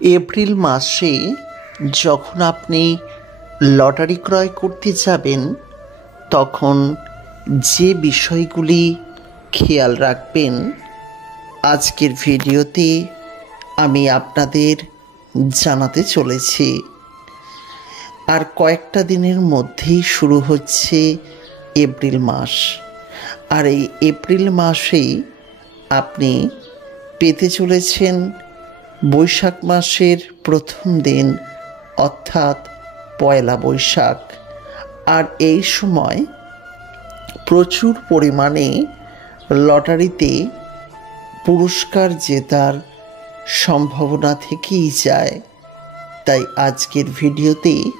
April মাসে যখন আপনি লটারি ক্রয় করতে যাবেন তখন যে বিষয়গুলি খেয়াল রাখবেন আজকের ভিডিওতে আমি আপনাদের জানাতে চলেছি। আর কয়েকটা দিনের মধ্যেই শুরু হচ্ছে এপ্রিল মাস। আর এই এপ্রিল মাসেই আপনি পেতে চলেছেন বৈশাখ মাসের প্রথম দিন অর্থাৎ পয়লা বৈশাখ। আর এই সময় প্রচুর পরিমাণে লটারিতে পুরস্কার জেতার সম্ভাবনা থেকেই যায়। তাই আজকের ভিডিওতে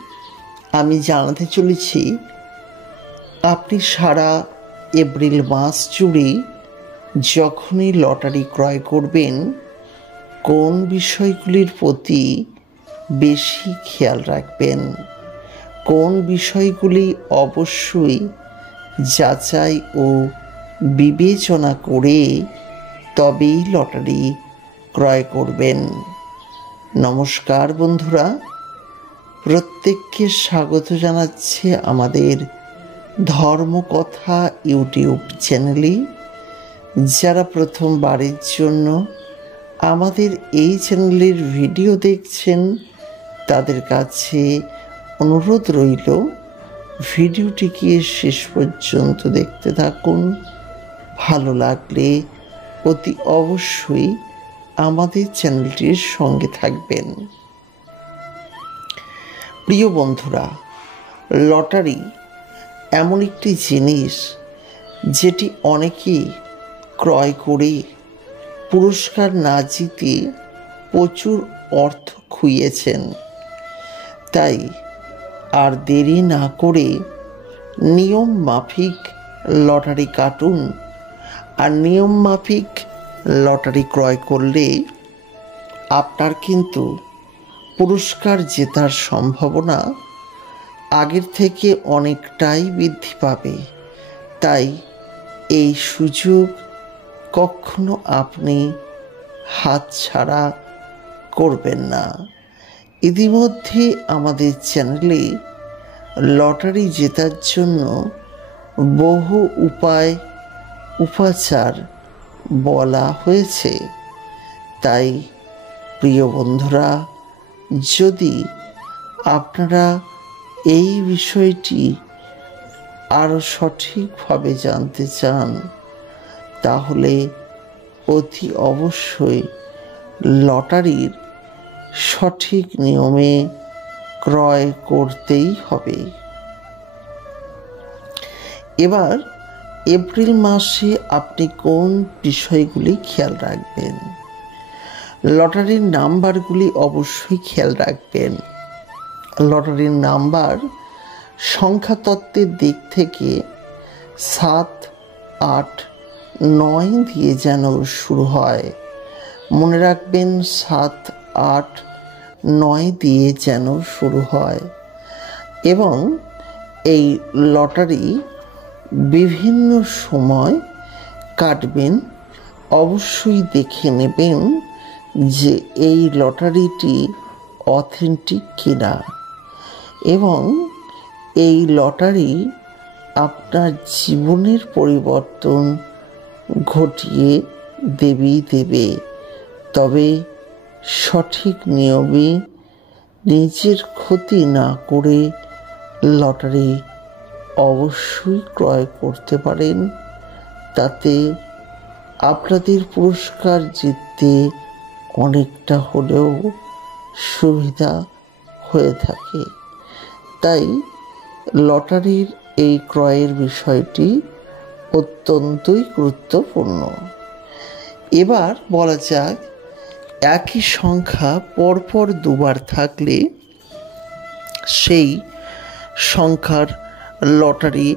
আমি জানাতে চলেছি আপনি সারা এপ্রিল মাস জুড়ে যখনই লটারি ক্রয় করবেন কোন বিষয়গুলির প্রতি বেশি খেয়াল রাখবেন, কোন বিষয়গুলি অবশ্যই যাচাই ও বিবেচনা করে তবেই লটারি ক্রয় করবেন। নমস্কার বন্ধুরা, প্রত্যেককে স্বাগত জানাচ্ছে আমাদের ধর্মকথা ইউটিউব চ্যানেলে। যারা প্রথমবারের জন্য আমাদের এই চ্যানেলের ভিডিও দেখছেন তাদের কাছে অনুরোধ রইল ভিডিওটিকে শেষ পর্যন্ত দেখতে থাকুন। ভালো লাগলে অতি অবশ্যই আমাদের চ্যানেলটির সঙ্গে থাকবেন। প্রিয় বন্ধুরা, লটারি এমন একটি জিনিস যেটি অনেকেই ক্রয় করে পুরস্কার না জিতে প্রচুর অর্থ খুইয়েছেন। তাই আর দেরি না করে নিয়ম মাফিক লটারি কাটুন। আর নিয়ম মাফিক লটারি ক্রয় করলে আপনার কিন্তু পুরস্কার জেতার সম্ভাবনা আগের থেকে অনেকটাই বৃদ্ধি পাবে। তাই এই সুযোগ কখনো আপনি হাতছাড়া করবেন না। ইতিমধ্যে আমাদের চ্যানেলে লটারি জেতার জন্য বহু উপাচার বলা হয়েছে। তাই প্রিয় বন্ধুরা, যদি আপনারা এই বিষয়টি আরও সঠিকভাবে জানতে চান তাহলে অতি অবশ্যই লটারির সঠিক নিয়মে ক্রয় করতেই হবে। এবার এপ্রিল মাসে আপনি কোন বিষয়গুলি খেয়াল রাখবেন? লটারির নাম্বারগুলি অবশ্যই খেয়াল রাখবেন। লটারির নাম্বার সংখ্যাতত্ত্বের দিক থেকে 7, 8, 9 দিয়ে যেন শুরু হয়। মনে রাখবেন 7, 8, 9 দিয়ে যেন শুরু হয়। এবং এই লটারি বিভিন্ন সময় কাটবেন। অবশ্যই দেখে নেবেন যে এই লটারিটি অথেন্টিক কিনা। এবং এই লটারি আপনার জীবনের পরিবর্তন ঘটিয়ে দেবেই দেবে। তবে সঠিক নিয়মে নিজের ক্ষতি না করে লটারি অবশ্যই ক্রয় করতে পারেন। তাতে আপনাদের পুরস্কার জিততে অনেকটা হলেও সুবিধা হয়ে থাকে। তাই লটারির এই ক্রয়ের বিষয়টি অত্যন্তই গুরুত্বপূর্ণ। এবার বলা যাক, একই সংখ্যা পরপর দুবার থাকলে সেই সংখ্যার লটারি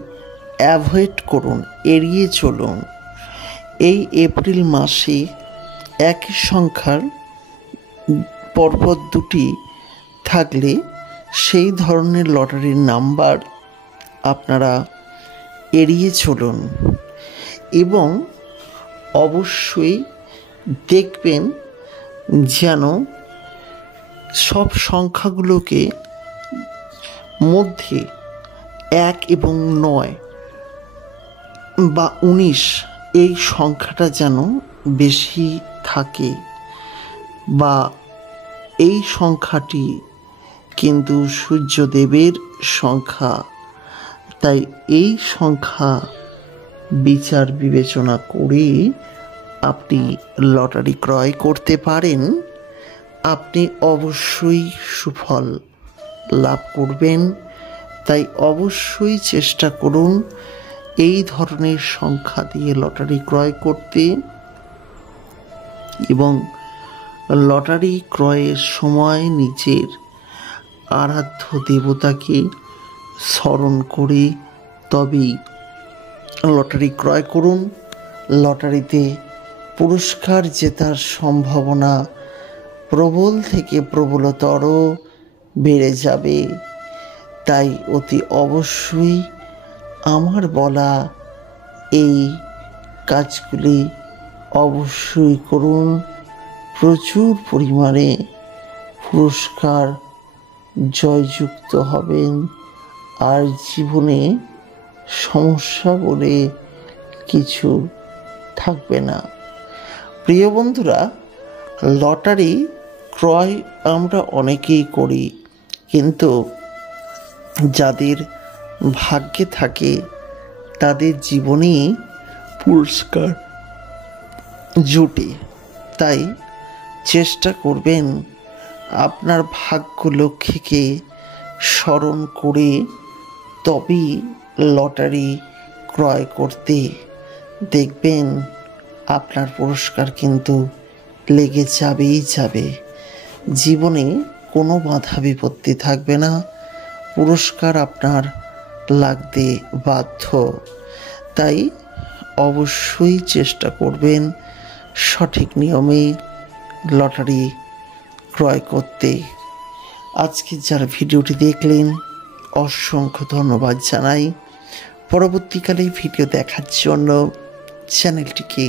অ্যাভয়েড করুন, এড়িয়ে চলুন। এই এপ্রিল মাসে একই সংখ্যার পরপর দুটি থাকলে সেই ধরনের লটারির নাম্বার আপনারা এড়িয়ে চলুন। এবং অবশ্যই দেখবেন যেন সব সংখ্যাগুলোকে মধ্যে 1 এবং 9 বা 19 এই সংখ্যাটা যেন বেশি থাকে, বা এই সংখ্যাটি কিন্তু সূর্যদেবের সংখ্যা। তাই এই সংখ্যা বিচার বিবেচনা করে আপনি লটারি ক্রয় করতে পারেন। আপনি অবশ্যই সুফল লাভ করবেন। তাই অবশ্যই চেষ্টা করুন এই ধরনের সংখ্যা দিয়ে লটারি ক্রয় করতে, এবং লটারি ক্রয়ের সময় নিজের আরাধ্য দেবতাকে স্মরণ করে তবেই লটারি ক্রয় করুন। লটারিতে পুরস্কার জেতার সম্ভাবনা প্রবল থেকে প্রবলতর বেড়ে যাবে। তাই অতি অবশ্যই আমার বলা এই কাজগুলি অবশ্যই করুন। প্রচুর পরিমাণে পুরস্কার জয়যুক্ত হবেন, আর জীবনে সমস্যা বলে কিছু থাকবে না। প্রিয় বন্ধুরা, লটারি ক্রয় আমরা অনেকেই করি, কিন্তু যাদের ভাগ্যে থাকে তাদের জীবনেই পুরস্কার জোটে। তাই চেষ্টা করবেন আপনার ভাগ্য লক্ষ্মীকে স্মরণ করে তবেই লটারি ক্রয় করতে। দেখবেন আপনার পুরস্কার কিন্তু লেগে যাবেই যাবে। জীবনে কোনো বাধা বিপত্তি থাকবে না, পুরস্কার আপনার লাগতে বাধ্য। তাই অবশ্যই চেষ্টা করবেন সঠিক নিয়মে লটারি ক্রয় করতে। আজকে যারা ভিডিওটি দেখলেন অসংখ্য ধন্যবাদ জানাই। পরবর্তীকালে ভিডিও দেখার জন্য চ্যানেলটিকে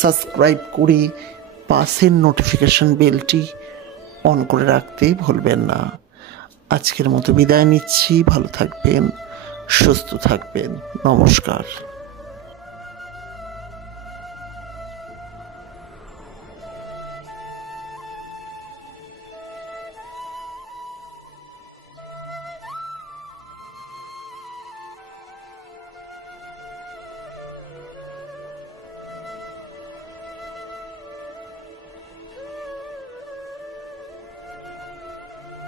সাবস্ক্রাইব করে পাশের নোটিফিকেশন বেলটি অন করে রাখতে ভুলবেন না। আজকের মতো বিদায় নিচ্ছি। ভালো থাকবেন, সুস্থ থাকবেন। নমস্কার।